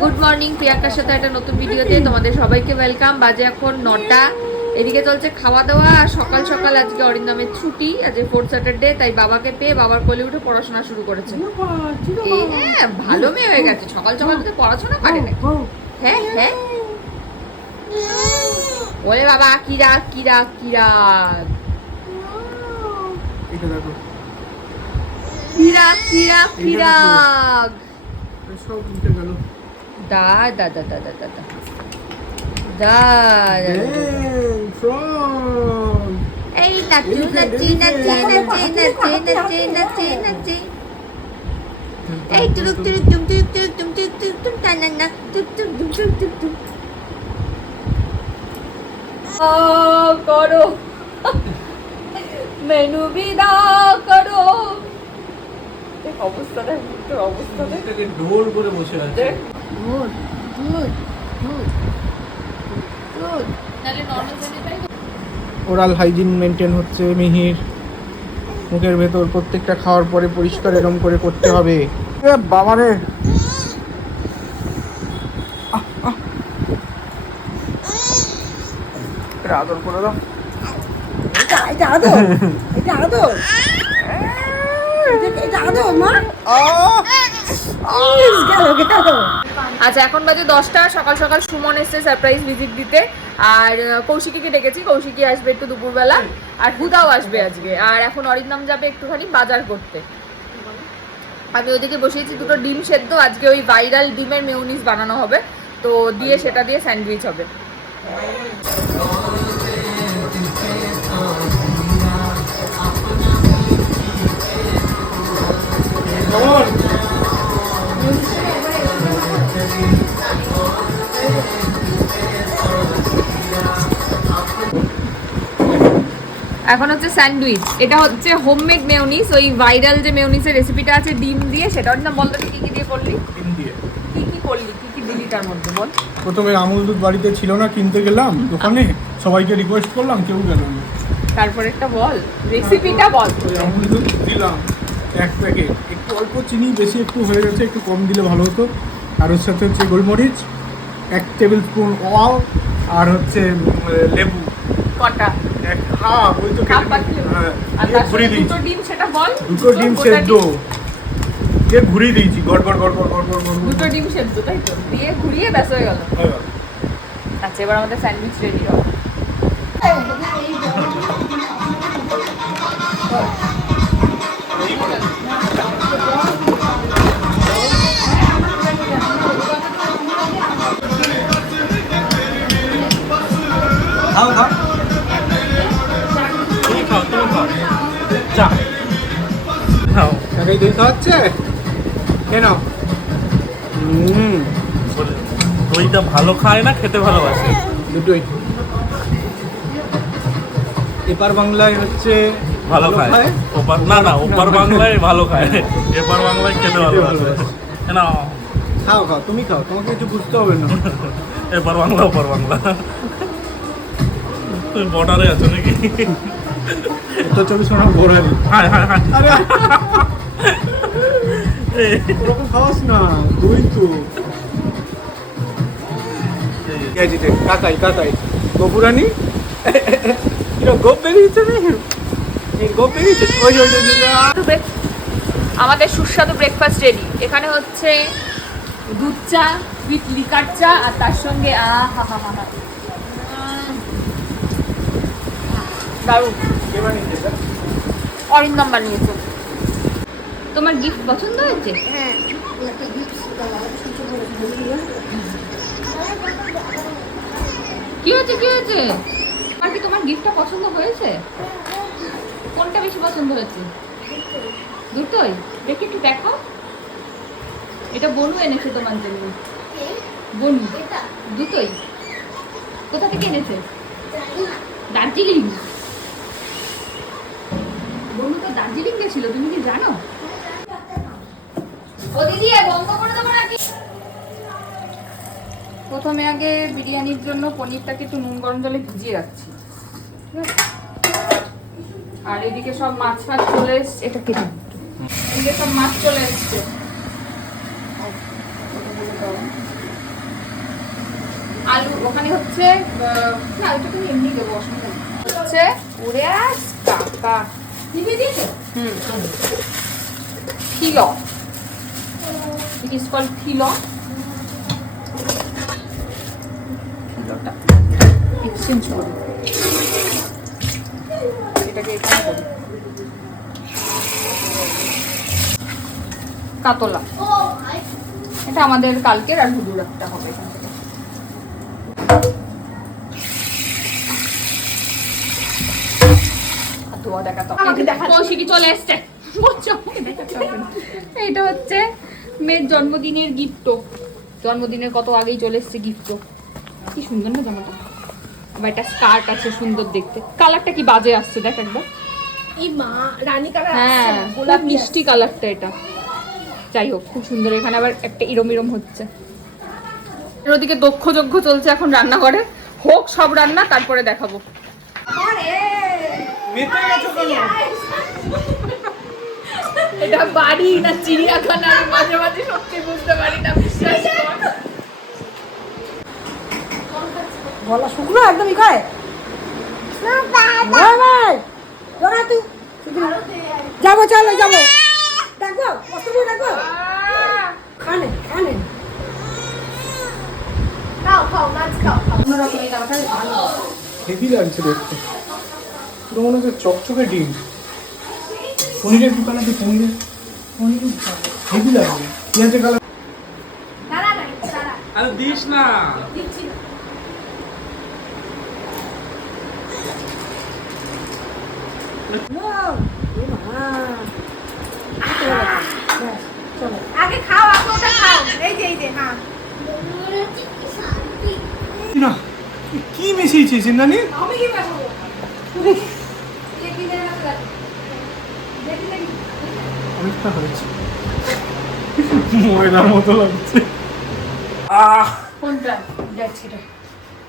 Good morning প্রিয়াঙ্কার সাথে একটা নতুন ভিডিওতে তোমাদের সবাইকে ওয়েলকাম বাজে এখন নটা। এদিকে চলছে খাওয়া দাওয়া। আর সকাল সকাল আজকে অরিন্দমের ছুটি আজকে ফোর্থ স্যাটারডে তাই বাবাকে পেয়ে বাবার কোলে উঠে পড়াশোনা শুরু করেছে। হ্যাঁ ভালো মেয়ে হয়ে গেছে। সকাল সকাল তো পড়াশোনা করে না হ্যাঁ হ্যাঁ। ওরে বাবা কিরা কিরা কিরা কিরা কিরা কিরা সব উঠে গেল। দা দা দা দা দা দা দা। দা এই নাচু নাচি নাচি নাচি নাচি নাচি নাচি নাচি। এই টুরুক টুরুক টুম টুরুক টুরুক টুম টুরুক টুরুক টুম টা না না টুক টুক টুম টুক টুক টুম। করো। মেনু বিদা করো। প্রত্যেক ওরাল হাইজিন মেনটেন হচ্ছে মিহির। মুখের ভেতর প্রত্যেকটা খাওয়ার পরে পরিষ্কার এরম করে করতে হবে। বাবারে আদর করে দাও। এটা আদর এটা আদর। আচ্ছা এখন বাজে দশটা, সকাল সকাল সুমন এসছে সারপ্রাইজ ভিজিট দিতে। আর কৌশিকীকে ডেকেছি, কৌশিকী আসবে একটু দুপুরবেলা, আর হুদাও আসবে আজকে। আর এখন অরিন্দম যাবে একটুখানি বাজার করতে। আমি ওদিকে বসিয়েছি, দুটো ডিম সেদ্ধ, আজকে ওই ভাইরাল ডিমের মেউনিস বানানো হবে। তো দিয়ে সেটা দিয়ে স্যান্ডউইচ হবে। এখন হচ্ছে স্যান্ডউইচ। এটা হচ্ছে হোমমেড মেউনিস ওই ভাইরাল যে মেউনিসের রেসিপিটা আছে ডিম দিয়ে। সেটা অরিন্দম বল তো কি কি দিয়ে করলি? ডিম দিয়ে। কি কি করলি? কি কি দিলি তার মধ্যে বল। প্রথমে আমুল দুধ বাড়িতে ছিল না কিনতে গেলাম দোকানে। সবাইকে রিকোয়েস্ট করলাম কেউ গেল না। তারপরে একটা বল রেসিপিটা বল। আমুল দুধ দিলাম এক প্যাকেট। একটু অল্প চিনি বেশি একটু হয়ে গেছে একটু কম দিলে ভালো হতো। আর ওর সাথে হচ্ছে গোলমরিচ এক টেবিল স্পুন ওয়াল আর হচ্ছে লেবু। কটা? হাফ ওই তো হ্যাঁ ঘুরিয়ে দিয়েছি দুটো ডিম সেটা বল দুটো ডিম সেদ্ধ। দিয়ে ঘুরিয়ে দিয়েছি গড় গড় গড় গড় গড় গড় দুটো ডিম সেদ্ধ তাই তো? দিয়ে ঘুরিয়ে ব্যাস হয়ে গেল। হয়ে গেল। আচ্ছা এবার আমাদের স্যান্ডউইচ রেডি হবে দইটা ভালো খায় না খেতে ভালোবাসে। দুটোই। এপার বাংলায় হচ্ছে ভালো খায়। ওপার না না ওপার বাংলায় ভালো খায়। এপার বাংলায় খেতে ভালোবাসে। না। খাও খাও তুমি খাও তোমাকে কিছু বুঝতে হবে না। এপার বাংলা ওপার বাংলা। তুমি বর্ডারে আছো নাকি? উত্তর চব্বিশ পরগনা ঘোরাবি হায় হায় হায় আরে ওরকম খাওয়াস না দই তো। গেছিতে কাকাই কাকাই। গোপুরানি? কিরো গোপ বেরিয়েছে গোপ বেরিয়েছে? ওই ওই আমাদের সুস্বাদু ব্রেকফাস্ট রেডি এখানে হচ্ছে দুধ চা উইথ লিকার চা আর তার সঙ্গে আহ হা হা হা দারুণ? অরিন্দম বানিয়েছে তোমার গিফট পছন্দ হয়েছে? হ্যাঁ একটা গিফট দাও ছোট করে দিও কি হয়েছে কি হয়েছে? আর কি তোমার গিফটটা পছন্দ হয়েছে? কোনটা বেশি পছন্দ হয়েছে? দুটোই? দেখি একটু দেখো। এটা বনু এনেছে তোমার জন্য। বনু। দুটোই। কোথা থেকে এনেছে? দার্জিলিং। বনু তো দার্জিলিং গেছিল, তুমি কি জানো? ও দিদি বন্ধ করে প্রথমে আগে বিরিয়ানির জন্য পনিরটাকে একটু নুন গরম জলে ভিজিয়ে রাখছি। ঠিক আছে? আর এদিকে সব মাছ ফাছ চলে এসছে। এটা কেটে এদিকে সব মাছ চলে এসছে। আলু ওখানে হচ্ছে না ওইটা তুমি এমনি দেবো অসুবিধা। হচ্ছে ওরে কাকা টিভি দিয়েছ? হুম ফিলো ইট ইজ ফিলো এক্সচেঞ্জ করি। এটাকে এখানে করি। কাতলা। এটা আমাদের কালকের আর হুদুর একটা হবে এখান থেকে। এইটা হচ্ছে মেয়ের জন্মদিনের গিফট জন্মদিনের কত আগেই চলে এসছে গিফটও কি সুন্দর না জামাটা। আবার একটা স্কার্ট আছে সুন্দর দেখতে। কালারটা কি বাজে আসছে দেখ একবার। হ্যাঁ গোলাপ মিষ্টি কালারটা এটা। যাই হোক খুব সুন্দর এখানে আবার একটা ইরম ইরম হচ্ছে। এর ওদিকে দক্ষ যজ্ঞ চলছে এখন রান্নাঘরে। হোক সব রান্না তারপরে দেখাবো। এটা বাড়ি না চিড়িয়াখানা? মাঝে মাঝে সত্যি বুঝতে পারি না বিশ্বাস কর গলা শুকনো একদম ই করে ভাই তোরা তুই। যাব চলো যাব। খানে খানে। হেভি লাগছে দেখতে। পুরো মনে হচ্ছে চকচকে ডিম। পনিরের দোকানে তো পনিরের পনিরের হেভি লাগছে। পেঁয়াজের কালার আরে দিস না দিচ্ছি না আগে খাও আগে ওটা খাও। এই যে এই যে হ্যাঁ। না কি মিশিয়েছিস নানি আমি কি পাবো অনেকটা হয়েছে। ময়দার মতো লাগছে। আহ! কোনটা? যাচ্ছে এটা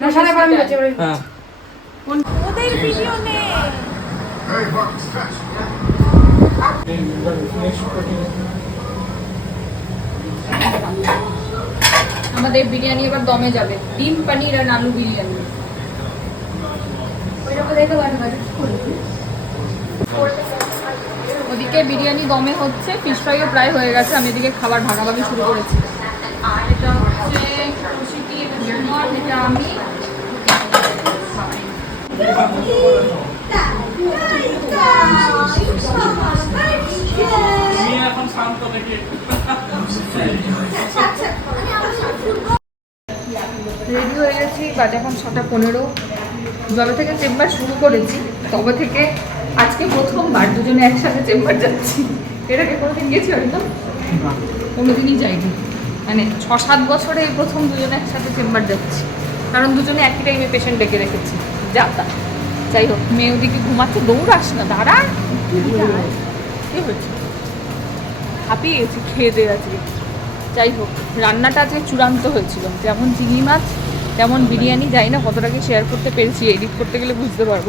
না সারা আমি হ্যাঁ। ওদের ভিডিও আমাদের বিরিয়ানি এবার দমে যাবে। ডিম, পানির আর আলু বিরিয়ানি। ওদিকে বিরিয়ানি দমে হচ্ছে ফিশ ফ্রাইও প্রায় হয়ে গেছে, আমি এদিকে খাবার ভাগাভাগি শুরু করেছি। এটা হচ্ছে আমি রেডি হয়ে গেছি, বাজে এখন ছটা পনেরো। যবে থেকে চেম্বার শুরু করেছি, তবে থেকে আজকে প্রথমবার দুজনে একসাথে চেম্বার যাচ্ছি। আগে কোনোদিন গেছি হয়তো? কোনোদিনই যাইনি মানে ছ সাত বছরে প্রথম দুজনে একসাথে চেম্বার যাচ্ছি। কারণ দুজনে একই টাইমে পেশেন্ট ডেকে রেখেছি। যাতা। যাই হোক মেয়ে ওদিকে ঘুমাচ্ছে দৌড়াস না দাঁড়া। কি হয়েছে? হাঁপিয়ে গেছি খেয়ে দিয়ে আজকে যাই হোক রান্নাটা আজকে চূড়ান্ত হয়েছিল। যেমন চিংড়ি মাছ তেমন বিরিয়ানি যাই না কতটাকে শেয়ার করতে পেরেছি এডিট করতে গেলে বুঝতে পারব।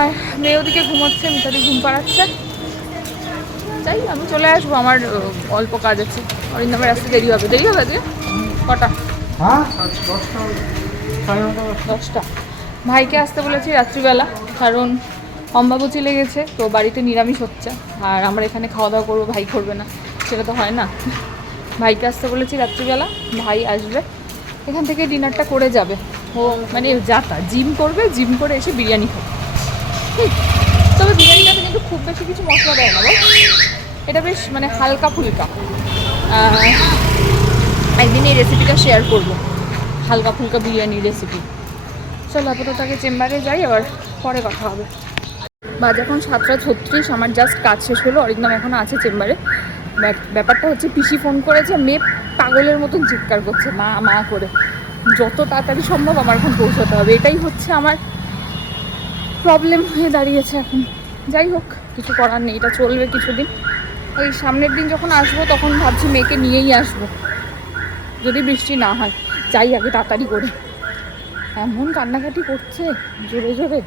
আর মেয়ে ওদিকে ঘুমাচ্ছে মিতাদি ঘুম পাড়াচ্ছে। যাই আমি চলে আসব আমার অল্প কাজ আছে। অরিন্দমের আসতে দেরি হবে। দেরি হবে আজকে? কটা? হ্যাঁ? দশটা। ভাইকে আসতে বলেছি রাত্রিবেলা কারণ অম্বাবচি লেগেছে তো বাড়িতে নিরামিষ হচ্ছে আর আমরা এখানে খাওয়া দাওয়া করব ভাই করবে না সেটা তো হয় না। ভাইকে আসতে বলেছি রাত্রিবেলা ভাই আসবে এখান থেকে ডিনারটা করে যাবে। ও মানে যাতা জিম করবে জিম করে এসে বিরিয়ানি খাবে। ঠিক। তবে বিরিয়ানিটাতে কিন্তু খুব বেশি কিছু মশলা দেয় না এটা বেশ মানে হালকা ফুলকা। একদিন এই রেসিপিটা শেয়ার করব। হালকা ফুলকা বিরিয়ানির রেসিপি চলো আপাতত আগে চেম্বারে যাই, আবার পরে কথা হবে। বাজ এখন সাতটা ছত্রিশ, আমার জাস্ট কাজ শেষ হলো, অরিন্দম এখন আছে চেম্বারে। ব্যাপ- ব্যাপারটা হচ্ছে পিসি ফোন করেছে, মেয়ে পাগলের মতন চিৎকার করছে, মা মা করে। যত তাড়াতাড়ি সম্ভব আমার এখন পৌঁছাতে হবে। এটাই হচ্ছে আমার প্রবলেম হয়ে দাঁড়িয়েছে এখন। যাই হোক, কিছু করার নেই, এটা চলবে কিছুদিন। ওই সামনের দিন যখন আসব, তখন ভাবছি মেয়েকে নিয়েই আসব। যদি বৃষ্টি না হয়, যাই আগে তাড়াতাড়ি করে। এমন কান্নাকাটি করছে জোরে জোরে।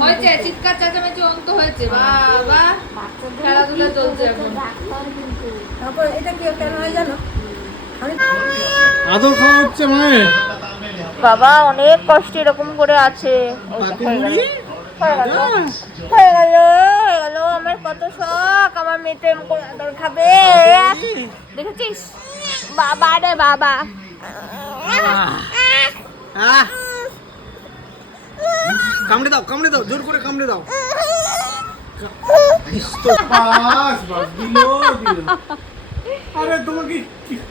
হয়েছে চিৎকার চেঁচামেচি অন্ত হয়েছে বাবা। খেলাধুলা চলছে এখন। তারপর এটা কি কেন হয় জানো? আদর খাওয়া হচ্ছে মায়ের। বাবা অনেক কষ্ট এরকম করে আছে। হয়ে গেল। হয়ে গেল। আমার কত শখ। আমার মেয়েতে খাবে। দেখেছিস? বাবা রে বাবা। কামড়ে দাও কামড়ে দাও জোর করে কামড়ে দাও আরে তোমাকে কি-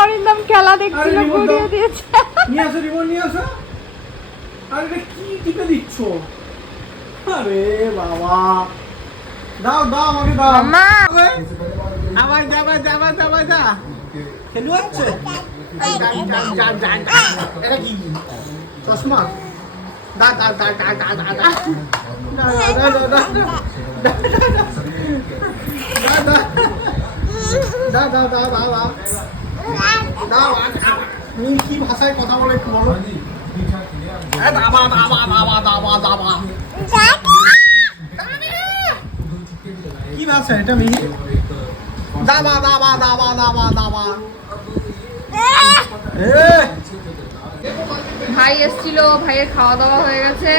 অরিন্দম খেলা দেখছিল ঘুরিয়ে দিয়েছে নিয়ে আসো রিমোট নিয়ে আসো আরে কি টিপে দিচ্ছ আরে বাবা দাও দাও আমাকে দাও মাম্মা। আবার যা আবার যা আবার যা খেলু আছে এটা কি চশমা দা দা দা দা দা দা দা কি ভাষায় কথা বলে একটু বলো দাবা দাবা দাবা দাবা দাবা কি ভাষা এটা মিহি? দাবা দাবা দাবা দাবা দাবা। ভাই এসেছিল ভাইয়ের খাওয়া দাওয়া হয়ে গেছে।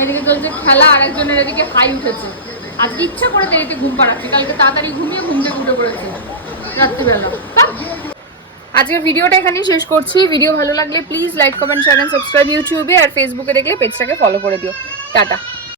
এদিকে চলছে খেলা আর একজনের এদিকে হাই উঠেছে। আজকে ইচ্ছা করে দেরিতে ঘুম পাড়াচ্ছি। কালকে তাড়াতাড়ি ঘুমিয়ে ঘুম থেকে উঠে পড়েছে। রাত্রিবেলা! আজকের ভিডিওটা এখানেই শেষ করছি। ভিডিও ভালো লাগলে please like comment share subscribe ইউটিউবে আর ফেসবুকে দেখলে পেজটাকে ফলো করে দিও। টাটা।